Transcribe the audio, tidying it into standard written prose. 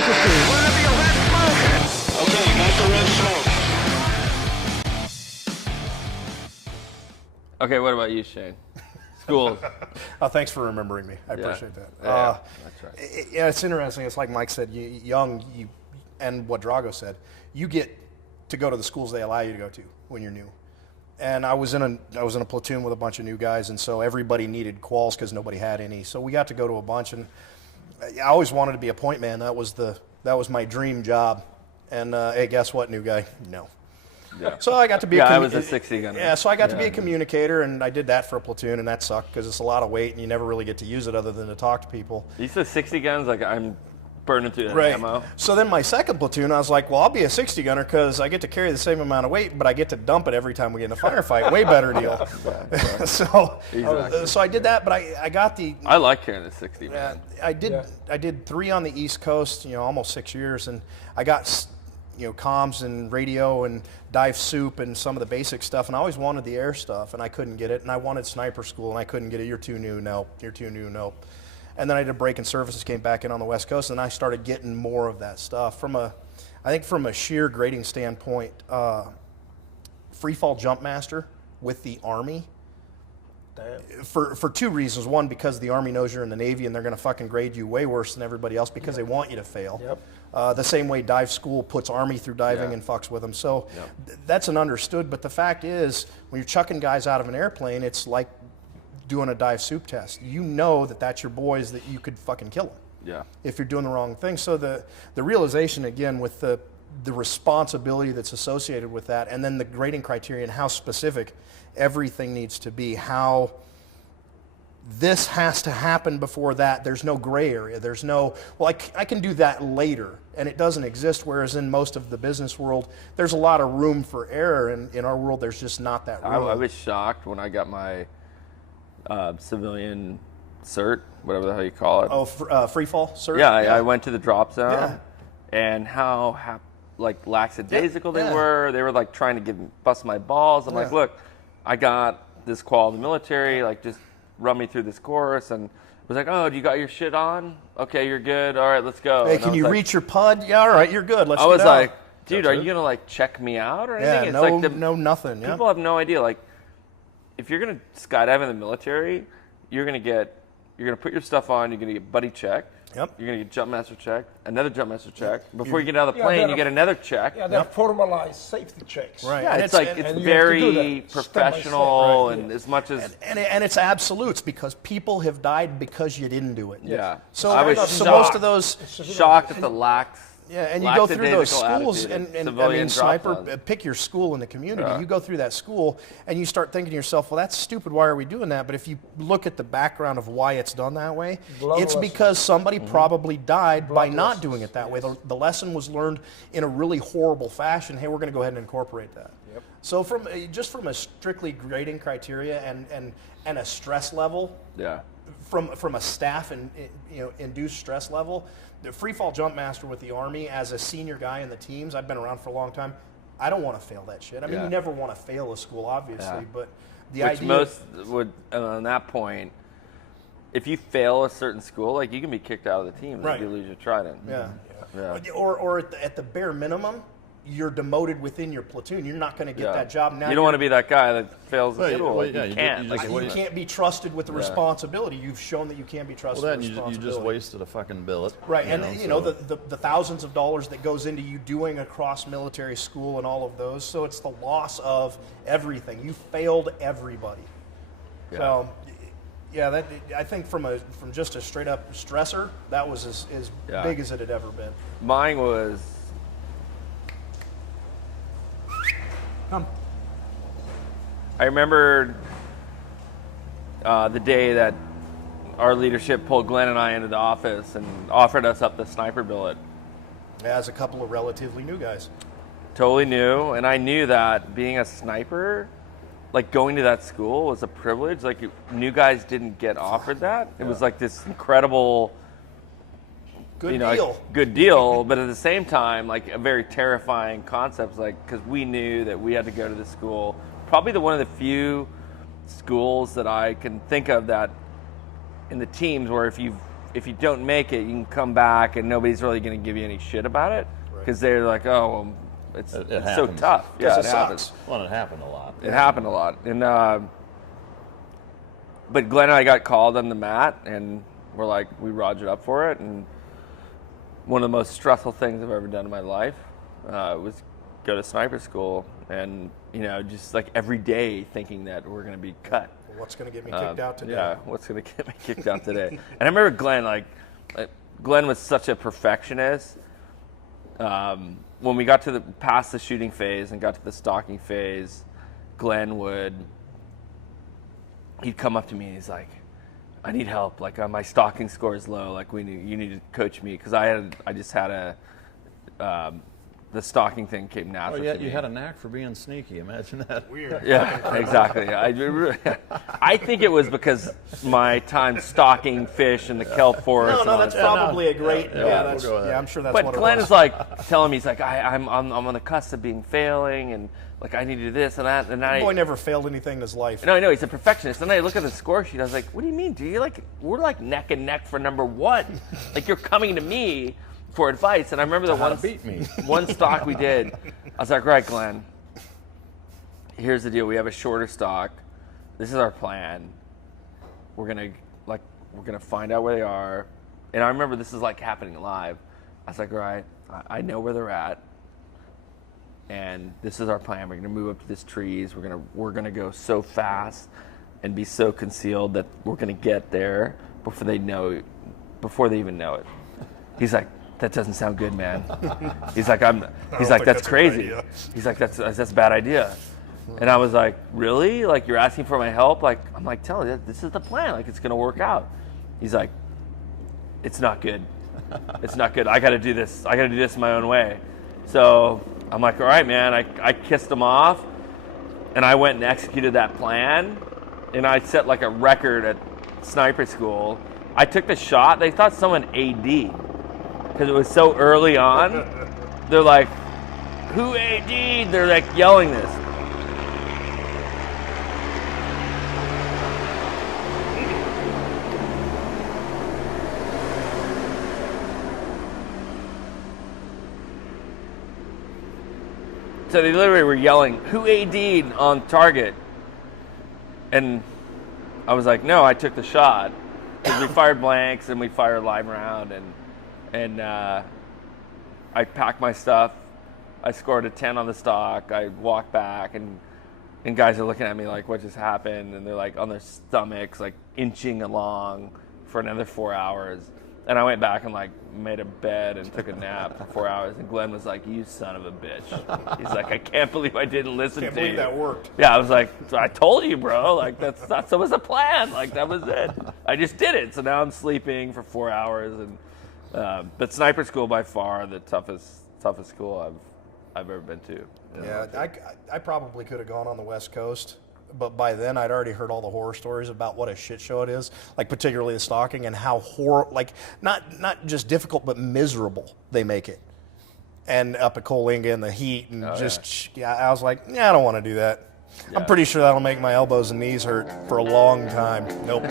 altitude. We're gonna be a red smoke. Okay, got the red smoke. Okay, what about you, Shane? Schools. Oh, thanks for remembering me. I appreciate that. That's right. It's interesting. It's like Mike said, and what Drago said, you get to go to the schools they allow you to go to when you're new. And I was in a platoon with a bunch of new guys, and so everybody needed quals because nobody had any. So we got to go to a bunch, and I always wanted to be a point man. That was my dream job. And hey, guess what, new guy? No. Yeah. So I got to be. I was a 60 gunner. Yeah, so I got to be a communicator, and I did that for a platoon, and that sucked because it's a lot of weight, and you never really get to use it other than to talk to people. You said 60 guns, like I'm burning through that Right. ammo. So then my second platoon, I was like, well, I'll be a 60 gunner because I get to carry the same amount of weight, but I get to dump it every time we get in a firefight. Way better deal. So I did that, but I got the. I like carrying the 60, man. I did 3 on the East Coast, almost 6 years, and I got comms and radio and dive soup and some of the basic stuff, and I always wanted the air stuff, and I couldn't get it, and I wanted sniper school, and I couldn't get it. You're too new, nope. You're too new, nope. And then I did break and services, came back in on the West Coast, and I started getting more of that stuff. I think from a sheer grading standpoint, free fall jump master with the Army. For 2 reasons. One, because the Army knows you're in the Navy and they're going to fucking grade you way worse than everybody else because they want you to fail. Yep. The same way dive school puts Army through diving and fucks with them. So that's an understood. But the fact is, when you're chucking guys out of an airplane, it's like doing a dive soup test. You know that that's your boys, that you could fucking kill them. Yeah. If you're doing the wrong thing. So the realization, again, with the responsibility that's associated with that, and then the grading criteria and how specific everything needs to be, how this has to happen before that. There's no gray area. There's no, well, I can do that later, and it doesn't exist, whereas in most of the business world, there's a lot of room for error, and in our world, there's just not that room. I was shocked when I got my civilian cert, whatever the hell you call it. Oh, free fall cert? Yeah, I went to the drop zone, and how lackadaisical they were. They were like trying to bust my balls. I'm like, look, I got this qual in the military, like just run me through this course, and was like, oh, do you got your shit on? Okay, you're good. All right, let's go. Hey, can you reach your PUD? Yeah, all right, you're good. Let's go. I was like, dude, are you going to like check me out or anything? Yeah, it's nothing. People have no idea. Like, if you're going to skydive in the military, you're going to put your stuff on, you're going to get buddy checked. Yep. You're going to get jump master checked, another jump master check. Before you get out of the plane, you get another check. Yeah, they're formalized safety checks. Right. Yeah, And it's very professional, right? and as much as and it's absolutes because people have died because you didn't do it. yeah. So I was most of those. shocked at the lax. Yeah, and you go through those lackadaisical schools, attitude and I civilian mean, sniper, drop zones. pick your school in the community. You go through that school, and you start thinking to yourself, well, that's stupid. Why are we doing that? But if you look at the background of why it's done that way, it's because somebody probably died by not doing it that way. The lesson was learned in a really horrible fashion. Hey, we're going to go ahead and incorporate that. Yep. So from a strictly grading criteria and a stress level, from a staff and induced stress level, the free fall jump master with the Army as a senior guy in the teams, I've been around for a long time. I don't want to fail that shit. I mean, you never want to fail a school, obviously, but the idea. Which most would, on that point, if you fail a certain school, like you can be kicked out of the team if you lose your trident. Yeah. Or at the bare minimum, you're demoted within your platoon. You're not going to get that job. Now you don't want to be that guy that fails the school. You can't. You can't be trusted with the responsibility. You've shown that you can't be trusted with responsibility. You just wasted a fucking billet. Right, the thousands of dollars that goes into you doing a cross-military school and all of those. So it's the loss of everything. You failed everybody. Yeah. So, that I think from just a straight-up stressor, that was as big as it had ever been. Mine was. I remember the day that our leadership pulled Glenn and I into the office and offered us up the sniper billet. As a couple of relatively new guys. Totally new, and I knew that being a sniper, like going to that school was a privilege. Like new guys didn't get offered that. It was like this incredible good deal, but at the same time, like a very terrifying concept, like because we knew that we had to go to the school. Probably one of the few schools that I can think of that in the teams where if you if you don't make it, you can come back and nobody's really going to give you any shit about it because they're like, oh, well, it's so tough. Yeah, it happens. Well, it happened a lot. It happened a lot, and but Glenn and I got called on the mat, and we're like, we rogered up for it, and one of the most stressful things I've ever done in my life was go to sniper school, and just like every day thinking that we're going to be cut. What's going to get me kicked out today? Yeah, what's going to get me kicked out today? And I remember Glenn, Glenn was such a perfectionist. When we got to past the shooting phase and got to the stalking phase, Glenn he'd come up to me and he's like, I need help. Like my stalking score is low. Like you need to coach me because I just had the stalking thing came natural. Oh, yeah, you had a knack for being sneaky. Imagine that. Weird. Yeah, exactly. I think it was because my time stalking fish in the kelp forest. No, that's probably a great. Yeah, we'll go with that. I'm sure that's But what Glenn it was. is like telling me, he's like, I'm on the cusp of failing, and like I need to do this and that, and Boy never failed anything in his life. No, I know he's a perfectionist. And I look at the score sheet. I was like, "What do you mean, dude? We're like neck and neck for number one. Like you're coming to me for advice." And I remember one stock we did. I was like, "Right, Glenn. Here's the deal. We have a shorter stock. This is our plan. We're gonna find out where they are." And I remember this is like happening live. I was like, "All right, I know where they're at. And this is our plan. We're gonna move up to these trees. We're gonna go so fast and be so concealed that we're gonna get there before they even know it." He's like, "That doesn't sound good, man." He's like, "That's crazy." He's like, "That's a bad idea." And I was like, "Really? Like you're asking for my help?" Like I'm like, "Tell you, this is the plan. Like it's gonna work out." He's like, "It's not good. It's not good. I gotta do this. I gotta do this my own way." So I'm like, "All right, man." I kissed him off, and I went and executed that plan, and I set like a record at sniper school. I took the shot. They thought someone AD'd because it was so early on. They're like, "Who AD'd?" They're like yelling this. So they literally were yelling, "Who AD'd on target?" And I was like, "No, I took the shot." Because we fired blanks and we fired live round, and I packed my stuff. I scored a 10 on the stock. I walked back, and guys are looking at me like, "What just happened?" And they're like on their stomachs, like inching along for another 4 hours. And I went back and like made a bed and took a nap for 4 hours. And Glenn was like, "You son of a bitch." He's like, "I can't believe I didn't listen to you." Can't believe that worked. Yeah, I was like, "I told you, bro. Like that was the plan. Like that was it. I just did it." So now I'm sleeping for 4 hours. And but sniper school by far the toughest school I've ever been to. Yeah, I probably could have gone on the West Coast, but by then I'd already heard all the horror stories about what a shit show it is, like particularly the stalking and how not just difficult but miserable they make it. And up at Coalinga in the heat and I was like, I don't want to do that. Yeah. I'm pretty sure that'll make my elbows and knees hurt for a long time. Nope.